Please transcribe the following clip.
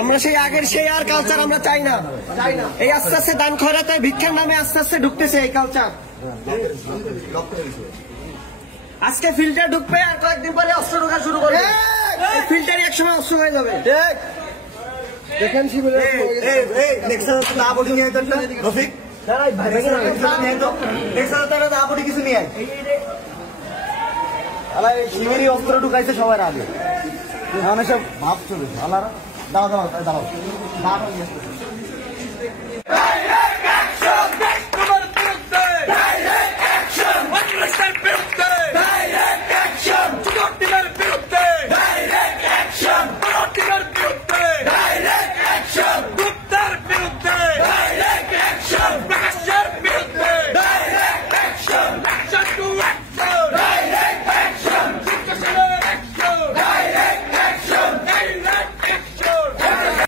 আমরা সেই আগের সেই আর কালচার আমরা চাই না। এই আস্তে আস্তে দান খয়রাতে ভিক্ষার নামে আস্তে আস্তে ঢুকতেছে এই কালচার। আজকে ফিল্টার ঢুকবে আর কয়েকদিন পরে অস্ত্র ঢোকা শুরু করবে। ফিল্টারই একসময় অস্ত্র হয়ে যাবে। দেখেন কিছু নিয়ে শিবিরই অস্ত্র ঢুকাইছে সবার আগে। সব ভাব চলে দাঁড়াও দাঁড়াও দাঁড়াও।